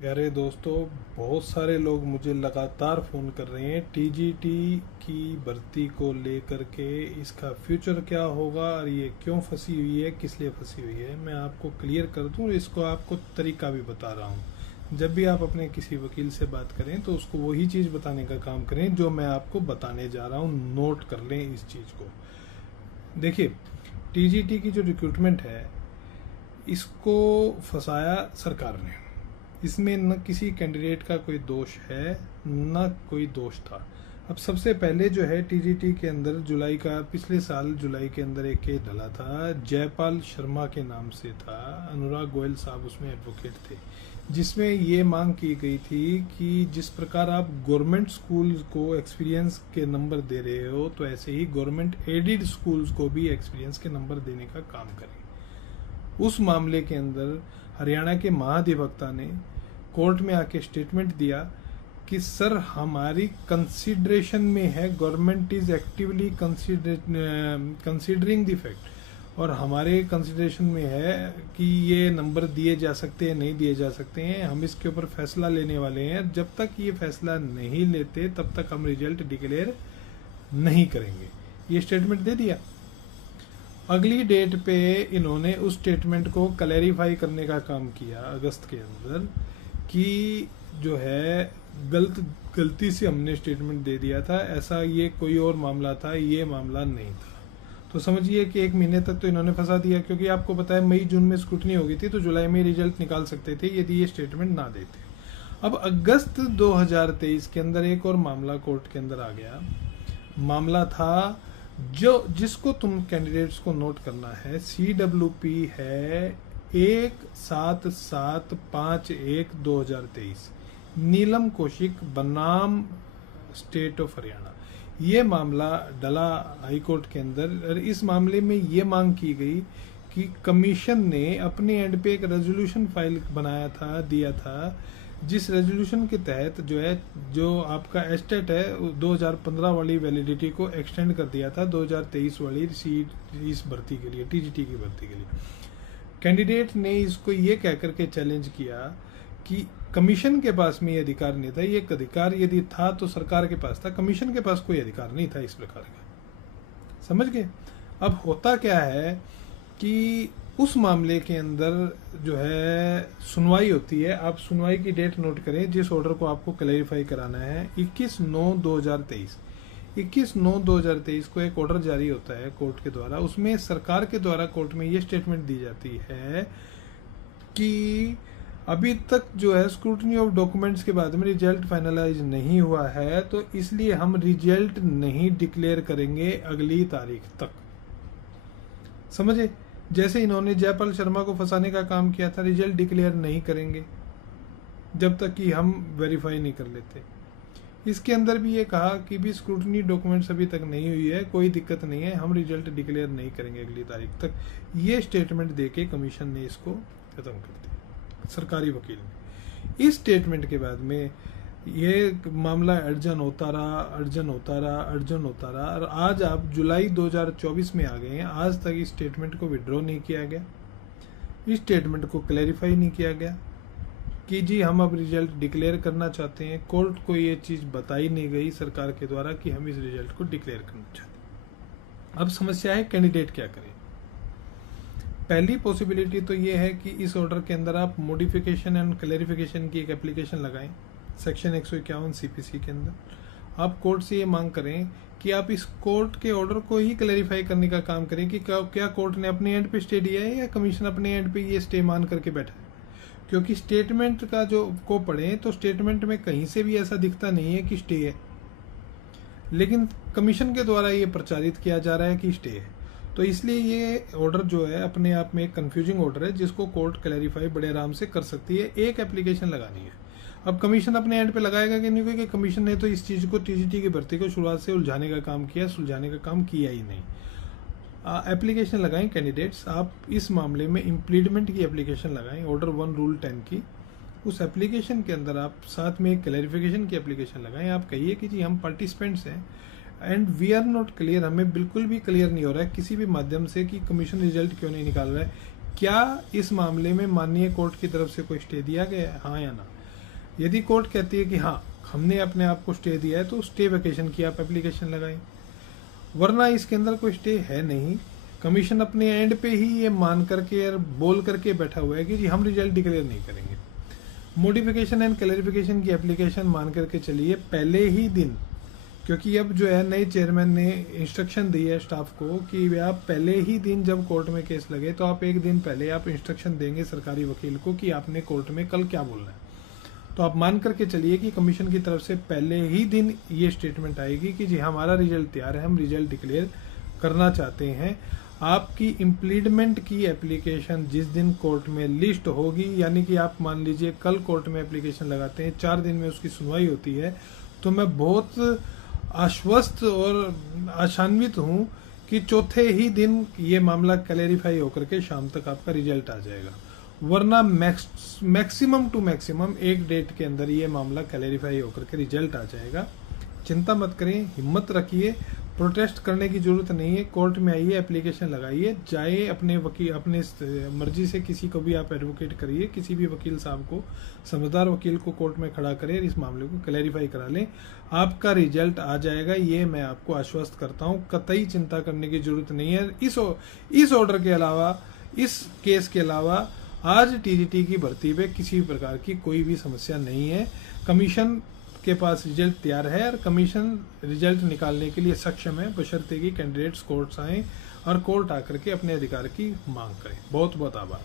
अरे दोस्तों, बहुत सारे लोग मुझे लगातार फ़ोन कर रहे हैं टीजीटी की भर्ती को लेकर के। इसका फ्यूचर क्या होगा और ये क्यों फंसी हुई है, किस लिए फंसी हुई है, मैं आपको क्लियर कर दूं और इसको आपको तरीका भी बता रहा हूं। जब भी आप अपने किसी वकील से बात करें तो उसको वही चीज़ बताने का काम करें जो मैं आपको बताने जा रहा हूं। नोट कर लें इस चीज़ को। देखिए, टीजीटी की जो रिक्रूटमेंट है, इसको फंसाया सरकार ने। इसमें न किसी कैंडिडेट का कोई दोष है, न कोई दोष था। अब सबसे पहले जो है, टीजीटी के अंदर जुलाई का, पिछले साल जुलाई के अंदर एक केस डला था, जयपाल शर्मा के नाम से था। अनुराग गोयल साहब उसमें एडवोकेट थे, जिसमें ये मांग की गई थी कि जिस प्रकार आप गवर्नमेंट स्कूल को एक्सपीरियंस के नंबर दे रहे हो, तो ऐसे ही गवर्नमेंट एडिड स्कूल्स को भी एक्सपीरियंस के नंबर देने का काम करें। उस मामले के अंदर हरियाणा के महाधिवक्ता ने कोर्ट में आके स्टेटमेंट दिया कि सर, हमारी कंसिडरेशन में है, government is actively considering the fact, और हमारे कंसिडरेशन में है कि ये नंबर दिए जा सकते हैं, नहीं दिए जा सकते हैं। हम इसके ऊपर फैसला लेने वाले हैं। जब तक ये फैसला नहीं लेते तब तक हम रिजल्ट डिक्लेयर नहीं करेंगे। ये स्टेटमेंट दे दिया। अगली डेट पे इन्होंने उस स्टेटमेंट को क्लैरिफाई करने का काम किया अगस्त के अंदर कि जो है गलती से हमने स्टेटमेंट दे दिया था, ऐसा ये कोई और मामला था, ये मामला नहीं था। तो समझिए कि एक महीने तक तो इन्होंने फंसा दिया, क्योंकि आपको पता है मई जून में स्क्रूटनी हो गई थी, तो जुलाई में रिजल्ट निकाल सकते थे यदि ये स्टेटमेंट ना देते। अब अगस्त 2023 के अंदर एक और मामला कोर्ट के अंदर आ गया। मामला था जो जिसको तुम कैंडिडेट्स को नोट करना है, CWP है 17751/2023, नीलम कौशिक बनाम स्टेट ऑफ हरियाणा। ये मामला डला हाई कोर्ट के अंदर, और इस मामले में ये मांग की गई कि कमीशन ने अपने एंड पे एक रेजोल्यूशन फाइल बनाया था, दिया था, जिस रेजोल्यूशन के तहत जो है, जो आपका एस्टेट है 2015 वाली वैलिडिटी को एक्सटेंड कर दिया था 2023 वाली इस भर्ती के लिए, टीजीटी की भर्ती के लिए। कैंडिडेट ने इसको ये कह करके चैलेंज किया कि कमीशन के पास में ये अधिकार नहीं था। ये अधिकार यदि था तो सरकार के पास था, कमीशन के पास कोई अधिकार नहीं था इस प्रकार का। समझ गए? अब होता क्या है कि उस मामले के अंदर जो है सुनवाई होती है। आप सुनवाई की डेट नोट करें, जिस ऑर्डर को आपको क्लैरिफाई कराना है। 21/9/2023 को एक ऑर्डर जारी होता है कोर्ट के द्वारा। उसमें सरकार के द्वारा कोर्ट में ये स्टेटमेंट दी जाती है कि अभी तक जो है स्क्रूटनी ऑफ डॉक्यूमेंट्स के बाद में रिजल्ट फाइनलाइज नहीं हुआ है, तो इसलिए हम रिजल्ट नहीं डिक्लेयर करेंगे अगली तारीख तक। समझे? जैसे इन्होंने जयपाल शर्मा को फंसाने का काम किया था, रिजल्ट डिक्लेयर नहीं करेंगे जब तक कि हम वेरीफाई नहीं कर लेते। इसके अंदर भी ये कहा कि भी स्क्रूटनी डॉक्यूमेंट्स अभी तक नहीं हुई है, कोई दिक्कत नहीं है, हम रिजल्ट डिक्लेयर नहीं करेंगे अगली तारीख तक। ये स्टेटमेंट देके कमीशन ने इसको खत्म कर दिया, सरकारी वकील ने। इस स्टेटमेंट के बाद में ये मामला अर्जन होता रहा, और आज आप जुलाई 2024 में आ गए हैं। आज तक इस स्टेटमेंट को विड्रॉ नहीं किया गया, इस स्टेटमेंट को क्लैरिफाई नहीं किया गया कि जी हम अब रिजल्ट डिक्लेयर करना चाहते हैं। कोर्ट को ये चीज़ बताई नहीं गई सरकार के द्वारा कि हम इस रिजल्ट को डिक्लेयर करना चाहते हैं। अब समस्या है कैंडिडेट क्या करें। पहली पॉसिबिलिटी तो ये है कि इस ऑर्डर के अंदर आप मॉडिफिकेशन एंड क्लैरिफिकेशन की एक एप्लीकेशन लगाएं, सेक्शन 151 CPC के अंदर। आप कोर्ट से ये मांग करें कि आप इस कोर्ट के ऑर्डर को ही क्लैरिफाई करने का काम करें कि क्या कोर्ट ने अपने एंड पे स्टे दिया है या कमीशन अपने एंड पे ये स्टे मान करके बैठा है। क्योंकि स्टेटमेंट का जो को पढ़ें तो स्टेटमेंट में कहीं से भी ऐसा दिखता नहीं है कि स्टे है, लेकिन कमीशन के द्वारा ये प्रचारित किया जा रहा है कि स्टे है। तो इसलिए ये ऑर्डर जो है अपने आप में एक कंफ्यूजिंग ऑर्डर है, जिसको कोर्ट क्लैरिफाई बड़े आराम से कर सकती है। एक एप्लीकेशन लगानी है। अब कमीशन अपने एंड पे लगाएगा कि नहीं, क्योंकि कमीशन ने तो इस चीज़ को, टीजीटी की भर्ती को शुरुआत से उलझाने का काम किया, सुलझाने का काम किया ही नहीं। एप्लीकेशन लगाएं कैंडिडेट्स। आप इस मामले में इम्प्लीडमेंट की एप्लीकेशन लगाएं, ऑर्डर 1 रूल 10 की। उस एप्लीकेशन के अंदर आप साथ में एक क्लैरिफिकेशन की एप्लीकेशन लगाएं। आप कहिए कि जी हम पार्टिसिपेंट्स हैं and we are not clear, हमें बिल्कुल भी क्लियर नहीं हो रहा है किसी भी माध्यम से कि कमीशन रिजल्ट क्यों नहीं निकाल रहा है। क्या इस मामले में माननीय कोर्ट की तरफ से कोई स्टे दिया गया है, हाँ या ना? यदि कोर्ट कहती है कि हाँ हमने अपने आप को स्टे दिया है तो स्टे वेकेशन की आप एप्लीकेशन लगाएं, वरना इसके अंदर कोई स्टे है नहीं। कमीशन अपने एंड पे ही ये मान करके और बोल करके बैठा हुआ है कि जी हम रिजल्ट डिक्लेयर नहीं करेंगे। मॉडिफिकेशन एंड क्लैरिफिकेशन की एप्लीकेशन मान करके चलिए पहले ही दिन, क्योंकि अब जो है नए चेयरमैन ने इंस्ट्रक्शन दी है स्टाफ को कि आप पहले ही दिन जब कोर्ट में केस लगे तो आप एक दिन पहले आप इंस्ट्रक्शन देंगे सरकारी वकील को कि आपने कोर्ट में कल क्या बोलना है। तो आप मान करके चलिए कि कमीशन की तरफ से पहले ही दिन ये स्टेटमेंट आएगी कि जी हमारा रिजल्ट तैयार है, हम रिजल्ट डिक्लेयर करना चाहते हैं। आपकी इम्प्लीडमेंट की एप्लीकेशन जिस दिन कोर्ट में लिस्ट होगी, यानी कि आप मान लीजिए कल कोर्ट में एप्लीकेशन लगाते हैं, 4 दिन में उसकी सुनवाई होती है, तो मैं बहुत आश्वस्त और आशान्वित हूं कि चौथे ही दिन ये मामला क्लैरिफाई होकर के शाम तक आपका रिजल्ट आ जाएगा। वरना मैक्सिमम टू मैक्सिमम एक डेट के अंदर ये मामला क्लैरिफाई होकर के रिजल्ट आ जाएगा। चिंता मत करें, हिम्मत रखिए, प्रोटेस्ट करने की जरूरत नहीं है। कोर्ट में आइए, एप्लीकेशन लगाइए, जाए अपने वकील, अपने मर्जी से किसी को भी आप एडवोकेट करिए, किसी भी वकील साहब को, समझदार वकील को कोर्ट में खड़ा करें, इस मामले को क्लैरिफाई करा लें, आपका रिजल्ट आ जाएगा। ये मैं आपको आश्वस्त करता हूं, कतई चिंता करने की जरूरत नहीं है। इस ऑर्डर के अलावा, इस केस के अलावा आज टीजीटी की भर्ती पे किसी भी प्रकार की कोई भी समस्या नहीं है। कमीशन के पास रिजल्ट तैयार है और कमीशन रिजल्ट निकालने के लिए सक्षम है, बशर्ते कि कैंडिडेट्स कोर्ट्स आए और कोर्ट आकर के अपने अधिकार की मांग करें। बहुत बहुत आभार।